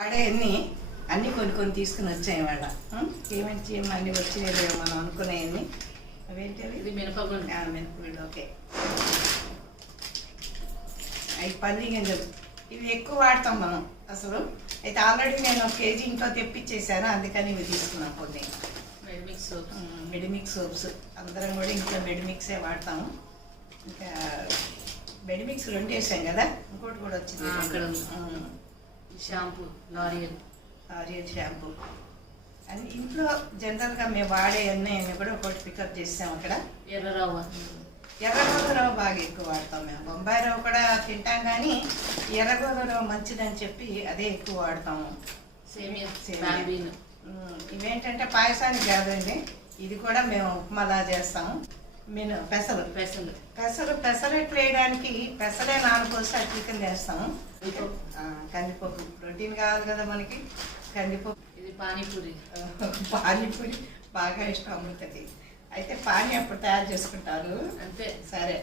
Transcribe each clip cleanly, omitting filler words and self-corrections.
వాడే అన్నీ కొన్ని తీసుకుని వచ్చాయి వాళ్ళ ఏమంచి అన్నీ వచ్చినాయి మనం అనుకునేవన్నీ అవేంటి ఇది మినపగుండు. మినపగుండు ఓకే. అవి పల్లి గింజలు ఇవి ఎక్కువ వాడతాం మనం అసలు. అయితే ఆల్రెడీ నేను 1 కేజీ ఇంట్లో తెప్పించేసాను, అందుకని ఇవి తీసుకున్నాం కొన్ని. మెడిమిక్స్ సోప్స్ అందరం కూడా ఇంట్లో మెడిమిక్సే వాడతాము. ఇంకా మెడిమిక్స్ 2 వేసాం కదా, ఇంకోటి కూడా వచ్చింది అక్కడ షాంపూ లారియల్ షాంపూ అని ఇంట్లో జనరల్గా మేము వాడే అన్నీ కూడా ఒకటి పికప్ చేసాం. అక్కడ ఎర్రరవ్వ రవ్వ బాగా ఎక్కువ వాడతాం మేము. బొంబాయి రవ్వ కూడా తింటాం, కానీ ఎర్రగోధుమ రవ్వ మంచిదని చెప్పి అదే ఎక్కువ వాడతాము. ఇవేంటంటే పాయసానికి కాదండి, ఇది కూడా మేము ఉప్మాలా చేస్తాము. పెసరట్లు వేయడానికి పెసరే నానపోసి చికెన్ వేస్తాము. కందిపప్పు ప్రోటీన్ కావాలి కదా మనకి. కందిపప్పు. ఇది పానీపూరి బాగా ఇష్టం అమృతకి. అయితే పానీ అప్పుడు తయారు చేసుకుంటారు అంతే. సరే,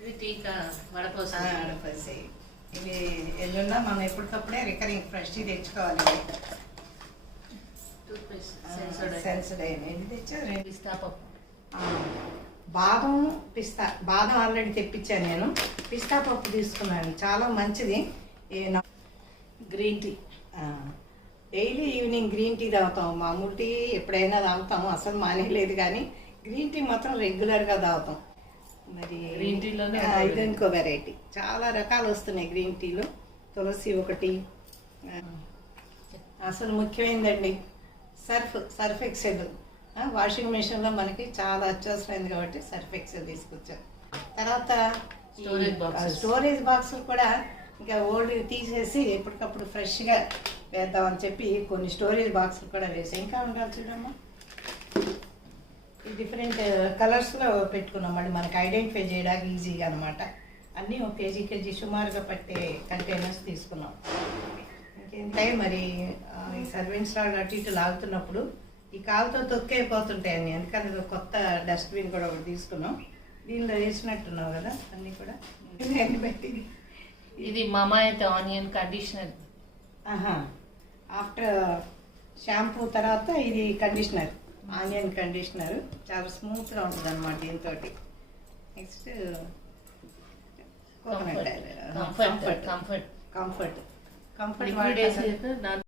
ఇది టీకా వడపోసి. ఇవి ఎల్లున్నా మనం ఎప్పటికప్పుడే రికరింగ్ ఫ్రెష్ తెచ్చుకోవాలి. సెన్సడైన్ ఇది తెచ్చా. పిస్తా పప్పు, బాదం ఆల్రెడీ తెప్పించాను నేను. పిస్తా పప్పు తీసుకున్నాను, చాలా మంచిది. Green tea daily evening green tea తాగుతాం. మామూలు టీ ఎప్పుడైనా తాగుతాము, అసలు మానేయలేదు, కానీ గ్రీన్ టీ మాత్రం రెగ్యులర్గా తాగుతాం. మరి గ్రీన్ టీలోనే ఇది ఇంకో వెరైటీ, చాలా రకాలు వస్తున్నాయి గ్రీన్ టీలో. తులసి ఒకటి, అసలు ముఖ్యమైనదండి సర్ఫ్ ఎక్సెల్. వాషింగ్ మిషన్లో మనకి చాలా అత్యవసరమైంది కాబట్టి సర్ఫ్ ఎక్సెల్ తీసుకొచ్చాం. తర్వాత స్టోరేజ్ బాక్సులు కూడా ఇంకా ఓల్డ్ తీసేసి ఎప్పటికప్పుడు ఫ్రెష్గా వేద్దామని చెప్పి కొన్ని స్టోరేజ్ బాక్సులు కూడా వేసాం. ఇంకా ఉండాలి చూడమ్మా, ఈ డిఫరెంట్ కలర్స్లో పెట్టుకున్నాం. మళ్ళీ మనకి ఐడెంటిఫై చేయడానికి ఈజీగా అనమాట. అన్నీ 1 కేజీ సుమారుగా పట్టే కంటైనర్స్ తీసుకున్నాం. ఇంకేంటే మరి ఈ సర్వెంట్స్ రాళ్ళు అటు ఇటు లాగుతున్నప్పుడు ఈ కాలుతో తొక్కైపోతుంటాయి అన్నీ, అందుకని అది కొత్త డస్ట్బిన్ కూడా ఒకటి తీసుకున్నాం. దీనిలో వేసినట్టున్నావు కదా అన్నీ కూడా. బట్టి ఇది మమాయత్ ఆనియన్ కండిషనర్. ఆఫ్టర్ షాంపూ తర్వాత ఇది కండిషనర్, ఆనియన్ కండిషనర్. చాలా స్మూత్గా ఉంటుంది అనమాట దీంతో. Next coconut oil. కంఫర్ట్